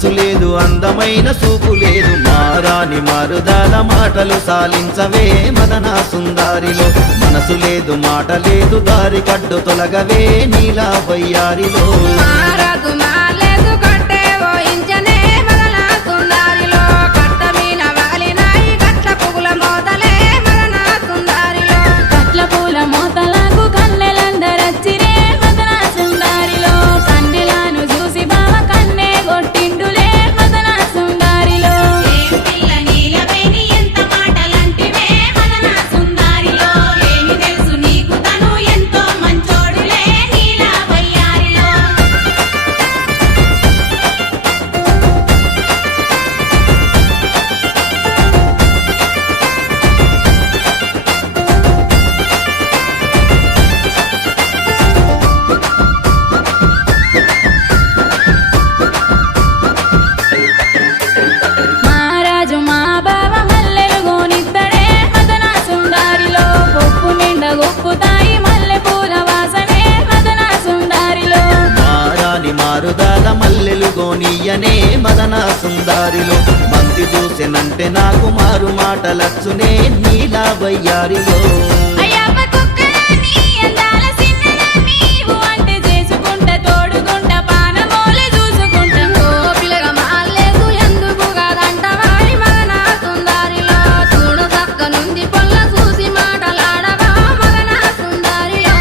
మనసు లేదు అందమైన సూపు లేదు మారాని మారుదాల మాటలు సాలించవే మదన సుందారిలో మనసు లేదు మాట లేదు దారి కడ్డు తొలగవే నీలా వయ్యారిలో మారదు మాలేదు కట్టే ఓయించనే మదన సుందారిలో కట్ట మీన వాలినాయి గట్ల పువ్వుల మోతలే మదన సుందారిలో కట్ల పూల మోతలకు కన్నెలందరచ్చిరే మదన సుందారిలో కన్నెలను చూసి బావ కన్నే కొట్టిండులే మదన సుందారిలో ఏం పిల్ల నీలవేణి ఎంత మాటలంటివే మదన సుందారిలో ఏమి తెలుసు నీకు తను ఎంతో మంచోడులే నీలా వయ్యారిలో మహారాజు మా బావ మల్లెలు గోనిత్తడే మదన సుందారిలో గొప్పు నిండా గొప్పుతాయి మల్లె పూల వాసనే మదన సుందారిలో మారాని మారుదాల మల్లెలు గోనీయనే మదన సుందారిలో మంది చూసెనంటే నాకు మారు మాటలచ్చునే నీలా వయ్యారిలో అయ్యప్ప కుక్కరాని అందాల సిన్నరాని నీవు అంటే చేసుకుంటా తోడుకుంటా పానమోలే చూసుకుంటా ఓ పిల్లగా మాలేదు ఎందుకు కాదంటవాడి మదన సుందారిలో చూడు చక్క నుండి పొల్ల చూసి మాటలాడవా మదన సుందారిలో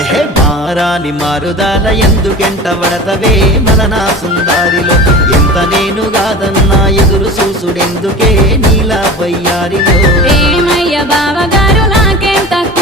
ఎహే మారాని మారుదాల ఎందుకెంట పడతవే మదన సుందారిలో ఎంత నేను కాదన్నా ఎదురు చూసుడెందుకే నీలా వయ్యారిలో ఏమయ్య బావగారు నాకేం తక్కువ